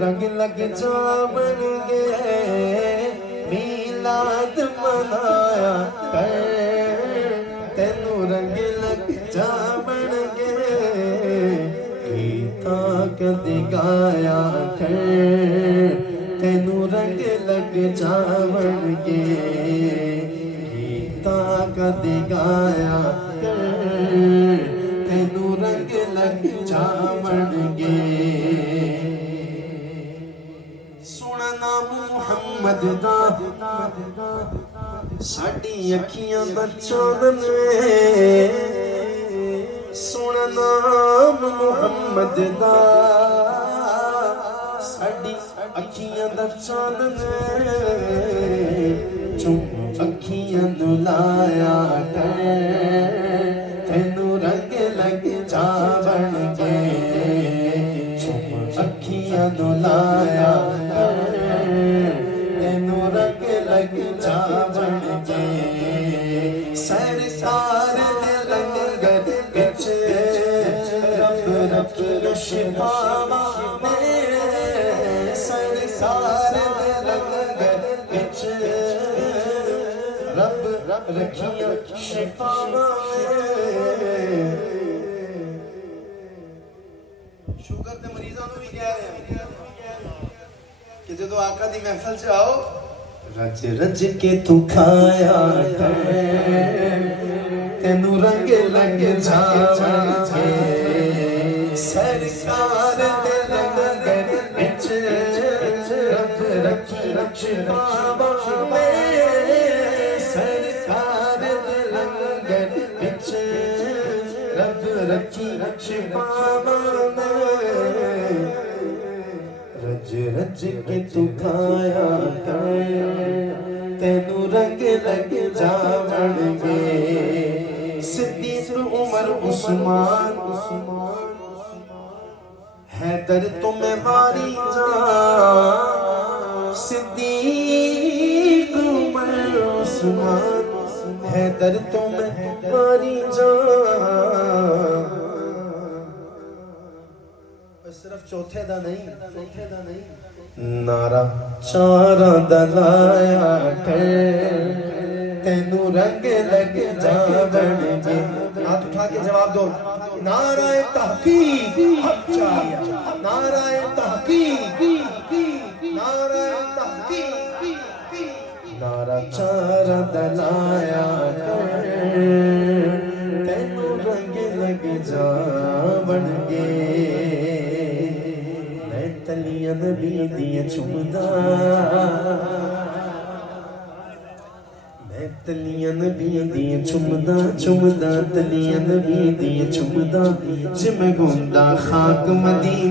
رنگ لگ جاون گے میلاد منایا کر تینوں رنگ لگ جاون گے گیتا کدی گایا کر تینوں رنگ لگ جاون گے گیتا کدی گایا کر تینوں رنگ لگ جاون گے سونا نام محمد دا ساڈی اکھیاں دا چاندن وے سونا نام محمد دا ساڈی اکھیاں دا چاندن وے چم اکھیاں نو لایا کر تینوں رنگ لگ جاون گے چم اکھیاں نو لایا کر تینوں رنگ لگ جاون گے سرکار دے لنگر وچ رب رکھی شفاواں میں سرکار دے لنگر وچ رب رکھی شفاواں شوگر تے مریضاں نوں بھی کہہ رہے ہیں کہ جدو آقا دی محفل سے آؤ رج رج کے تو کھایا کر تینوں رنگ لگ جاون گے سرکار دے لنگر وچ رب رکھی شفاواں میں سرکار دے لنگر وچ رب رکھی شفاواں میں رج رج کے تو کھایا کر تینوں رنگ لگ جاون گے صدیق عمر عثمان حیدر تمہیں ماری جان صدیق عمر عثمان حیدر تمہیں ماری جان صرف چوتھے دا نہیں نعرہ چاراں دا لایا کر تینوں رنگ لگ جاون گے ہاتھ اٹھا کے جواب دو نعرہ تحقیق حق چاہیا نعرہ تحقیق نعرہ تحقیق نعرہ چاراں دا لایا کر تینوں رنگ لگ جاون گے تلیاں نبی دیاں چمدا میں تلیاں نبی دیاں چمدا تلیاں نبی دیاں چمدا جے میں گوندا خاک مدینہ